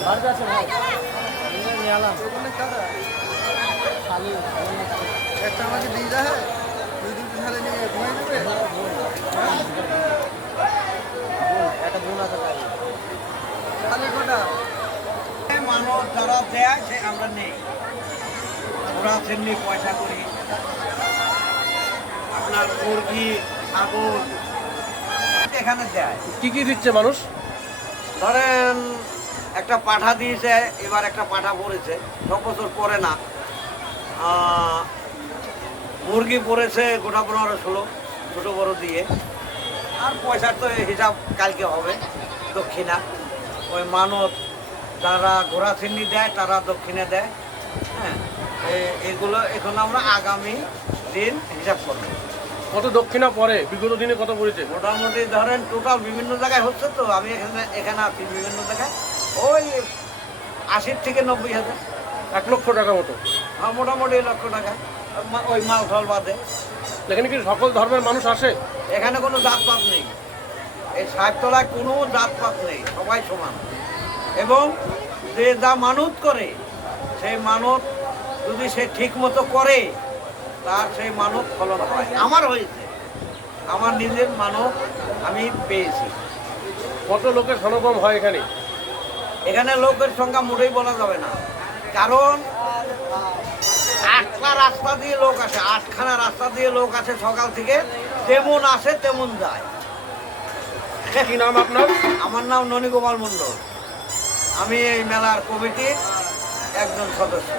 বাড়িতে আছে ভাই। নিয়ে এলাম খালি। একটা আমাকে দিয়ে দেয় দুই দুটো ঢালে নিয়ে ঘুমিয়ে দেবে তাহলে কটা? মানুষ যারা দেয় সে আমরা নেই। ওরা সেমনি পয়সা করি। আপনার মুরগি ছাগল এখানে দেয়। কি কি দিচ্ছে মানুষ? ধরেন একটা পাঠা দিয়েছে এবার একটা পাঠা পড়েছে ছ বছর পরে না। আহ, মুরগি পড়েছে গোটা পনেরো ষোলো ছোটো বড় দিয়ে। আর পয়সার তো হিসাব কালকে হবে দক্ষিণা। ওই মানত যারা ঘোড়া চিনি দেয় তারা দক্ষিণে দেয়। হ্যাঁ এগুলো এখন আমরা আগামী দিন হিসাব করব। কত দক্ষিণা পরে বিগত দিনে কত পড়েছে? মোটামুটি ধরেন টোটাল বিভিন্ন জায়গায় হচ্ছে তো আমি এখানে এখানে আছি বিভিন্ন জায়গায়। ওই আশির থেকে নব্বই হাজার। এক লক্ষ টাকা মতো। হ্যাঁ মোটামুটি লক্ষ টাকা। ওই মাল ঠল বাদে এখানে কি সকল ধর্মের মানুষ আসে? এখানে কোনো জাতপাত নেই। এই সাহেবতলায় কোনো জাতপাত নেই সবাই সমান। এবং যে যা মানত করে সেই মানত যদি সে ঠিক মতো করে তার সেই মানত ফলন হয়। আমার হয়েছে। আমার নিজের মানত আমি পেয়েছি। কত লোকের সমাগম হয় এখানে? এখানে লোকের সংখ্যা মোটেই বলা যাবে না। কারণ আটটা রাস্তা দিয়ে লোক আসে আটখানা রাস্তা দিয়ে লোক আসে সকাল থেকে। তেমন আসে তেমন যায়। কি নাম আপনার? আমার নাম ননীগোপাল মণ্ডল। আমি এই মেলার কমিটির একজন সদস্য।